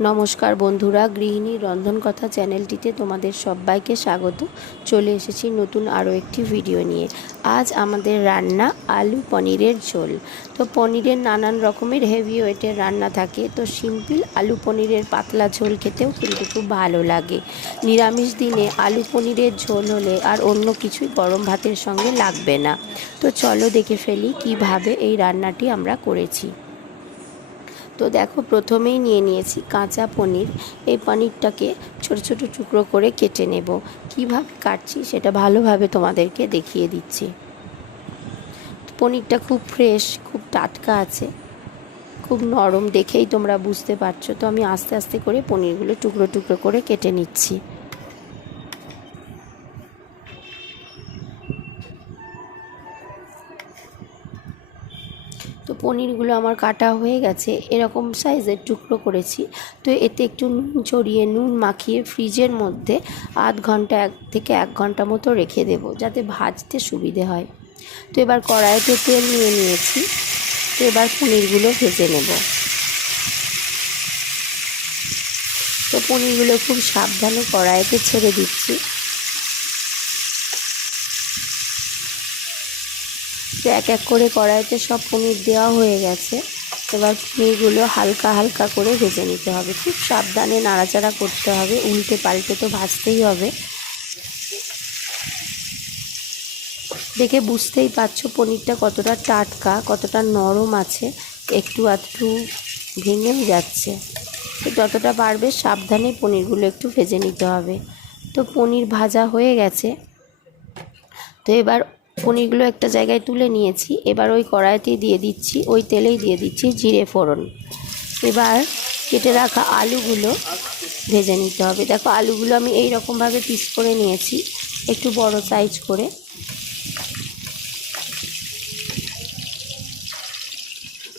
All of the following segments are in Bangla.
নমস্কার বন্ধুরা, গৃহিণী রন্ধন কথা চ্যানেলটিতে তোমাদের সবাইকে স্বাগত। চলে এসেছি নতুন আরও একটি ভিডিও নিয়ে। আজ আমাদের রান্না আলু পনিরের ঝোল। তো পনিরের নানান রকমের হেভি ওয়েটের রান্না থাকে। তো সিম্পল আলু পনিরের পাতলা ঝোল খেতেও কিন্তু খুব ভালো লাগে। নিরামিষ দিনে আলু পনিরের ঝোল হলে আর অন্য কিছুই গরম ভাতের সঙ্গে লাগবে না। তো চলো দেখে ফেলি কীভাবে এই রান্নাটি আমরা করেছি। তো দেখো, প্রথমেই নিয়ে নিয়েছি কাঁচা পনির। এই পনিরটাকে ছোট ছোট টুকরো করে কেটে নেব। কীভাবে কাটছি সেটা ভালোভাবে তোমাদেরকে দেখিয়ে দিচ্ছি। পনিরটা খুব ফ্রেশ, খুব টাটকা আছে, খুব নরম দেখেই তোমরা বুঝতে পারছ। তো আমি আস্তে আস্তে করে পনিরগুলো টুকরো টুকরো করে কেটে নিচ্ছি। তো পনিরগুলো আমার কাটা হয়ে গেছে। এরকম সাইজের টুকরো করেছি। তো এতে একটু নুন ছড়িয়ে নুন মাখিয়ে ফ্রিজের মধ্যে আধ ঘণ্টা এক থেকে এক ঘণ্টা মতো রেখে দেবো, যাতে ভাজতে সুবিধে হয়। তো এবার কড়াইতে তেল নিয়ে নিয়েছি। তো এবার পনিরগুলো ভেজে নেব। তো পনিরগুলো খুব সাবধানে কড়াইতে ছেড়ে দিচ্ছি। তো এক এক করে কড়াইতে সব পনির দেওয়া হয়ে গেছে। এবার পনিরগুলো হালকা হালকা করে ভেজে নিতে হবে। খুব সাবধানে নাড়াচাড়া করতে হবে। উল্টে পাল্টে তো ভাজতেই হবে। দেখে বুঝতেই পারছ পনিরটা কতটা টাটকা, কতটা নরম আছে। একটু আধটু ভেঙেও যাচ্ছে। তো যতটা পারবে সাবধানে পনিরগুলো একটু ভেজে নিতে হবে। তো পনির ভাজা হয়ে গেছে। তো এবার পনিরগুলো একটা জায়গায় তুলে নিয়েছি। এবার ওই কড়াইতেই দিয়ে দিচ্ছি, ওই তেলেই দিয়ে দিচ্ছি জিরে ফোড়ন। এবার কেটে রাখা আলুগুলো ভেজে নিতে হবে। দেখো, আলুগুলো আমি এই রকমভাবে পিস করে নিয়েছি, একটু বড় সাইজ করে।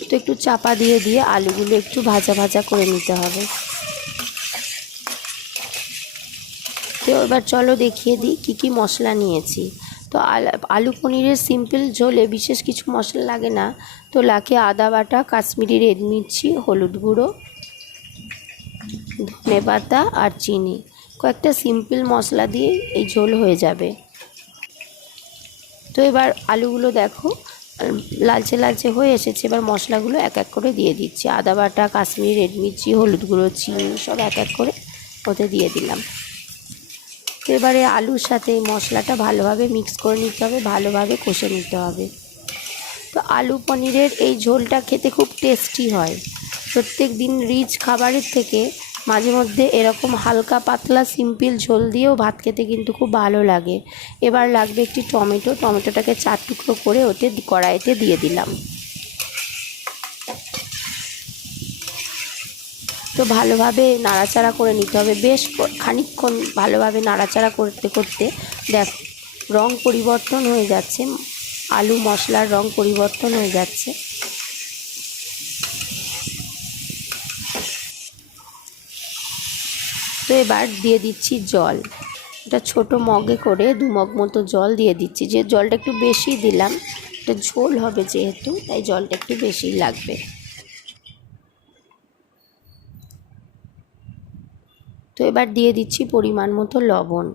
তো একটু চাপা দিয়ে দিয়ে আলুগুলো একটু ভাজা ভাজা করে নিতে হবে। তো এবার চলো দেখিয়ে দিই কী কী মশলা নিয়েছি। তো আলু পনিরের সিম্পল ঝোলে বিশেষ কিছু মশলা লাগে না। তো লাগে আদা বাটা, কাশ্মীরি রেড মির্চি, হলুদ গুঁড়ো, ধনে পাতা আর চিনি। কয়েকটা সিম্পল মশলা দিয়ে এই ঝোল হয়ে যাবে। তো এবার আলুগুলো দেখো। লালচে লালচে হয়ে এসেছে। এবার মশলাগুলো এক এক করে দিয়ে দিচ্ছি। আদা বাটা, কাশ্মীরি রেড মির্চি, হলুদ গুঁড়ো, চিনি সব এক এক করে ওতে দিয়ে দিলাম। তো এবারে আলুর সাথে মশলাটা ভালোভাবে মিক্স করে নিতে হবে, ভালোভাবে কষে নিতে হবে। তো আলু পনিরের এই ঝোলটা খেতে খুব টেস্টি হয়। প্রত্যেক দিন রিচ খাবারের থেকে মাঝে মধ্যে এরকম হালকা পাতলা সিম্পল ঝোল দিয়েও ভাত খেতে কিন্তু খুব ভালো লাগে। এবার লাগবে একটি টমেটো, টমেটোটাকে চার টুকরো করে ওতে কড়াইতে দিয়ে দিলাম। তো ভালোভাবে নাড়াচাড়া করে নিতে হবে। বেশ খানিকক্ষণ ভালোভাবে নাড়াচাড়া করতে করতে দেখ, রং পরিবর্তন হয়ে যাচ্ছে। আলু মশলার রং পরিবর্তন হয়ে যাচ্ছে। তো এবার দিয়ে দিচ্ছি জল। এটা ছোট মগে করে দু মগ মতো জল দিয়ে দিচ্ছি। যে জলটা একটু বেশি দিলাম, এটা ঝোল হবে যেহেতু, তাই জলটা একটু বেশি লাগবে। তো এবার দিয়ে দিচ্ছি পরিমাণ মতো লবণ।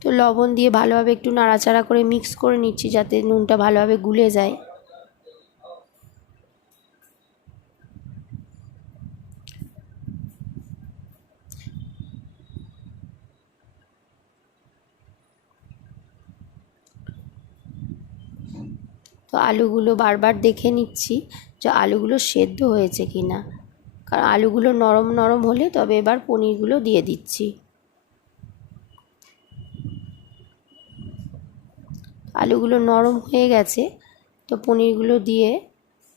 তো লবণ দিয়ে ভালোভাবে একটু নাড়াচাড়া করে মিক্স করে নিচ্ছি যাতে নুনটা ভালোভাবে গুলে যায়। তো আলুগুলো বারবার দেখে নিচ্ছি যে আলুগুলো সেদ্ধ হয়েছে কি না। কারণ আলুগুলো নরম নরম হলে তবে এবার পনিরগুলো দিয়ে দিচ্ছি। আলুগুলো নরম হয়ে গেছে, তো পনিরগুলো দিয়ে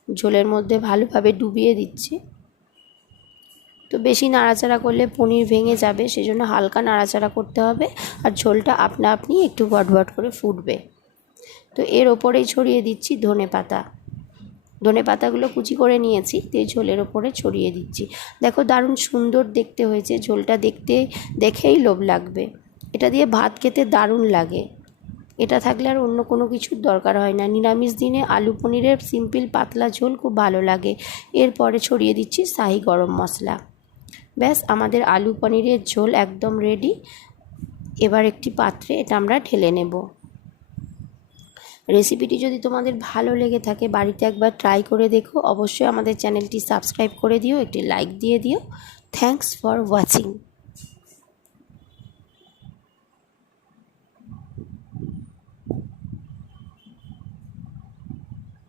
ঝোলের মধ্যে ভালোভাবে ডুবিয়ে দিচ্ছি। তো বেশি নাড়াচাড়া করলে পনির ভেঙে যাবে, সেজন্য হালকা নাড়াচাড়া করতে হবে আর ঝোলটা আপনা আপনি একটু গটগট করে ফুটবে। তো এর ওপরেই ছড়িয়ে দিচ্ছি ধনে পাতা। ধনে পাতাগুলো কুচি করে নিয়েছি এই ঝোলের ওপরে ছড়িয়ে দিচ্ছি। দেখো দারুণ সুন্দর দেখতে হয়েছে, ঝোলটা দেখতে, দেখেই লোভ লাগবে। এটা দিয়ে ভাত খেতে দারুণ লাগে। এটা থাকলে আর অন্য কোনো কিছুর দরকার হয় না। নিরামিষ দিনে আলু পনিরের সিম্পল পাতলা ঝোল খুব ভালো লাগে। এরপরে ছড়িয়ে দিচ্ছি শাহি গরম মশলা। ব্যাস, আমাদের আলু পনিরের ঝোল একদম রেডি এবার একটি পাত্রে এটা আমরা ঢেলে নেব। রেসিপিটি যদি তোমাদের ভালো লেগে থাকে, বাড়িতে একবার ট্রাই করে দেখো। অবশ্যই আমাদের চ্যানেলটি সাবস্ক্রাইব করে দিও, একটি লাইক দিয়ে দিও। Thanks for watching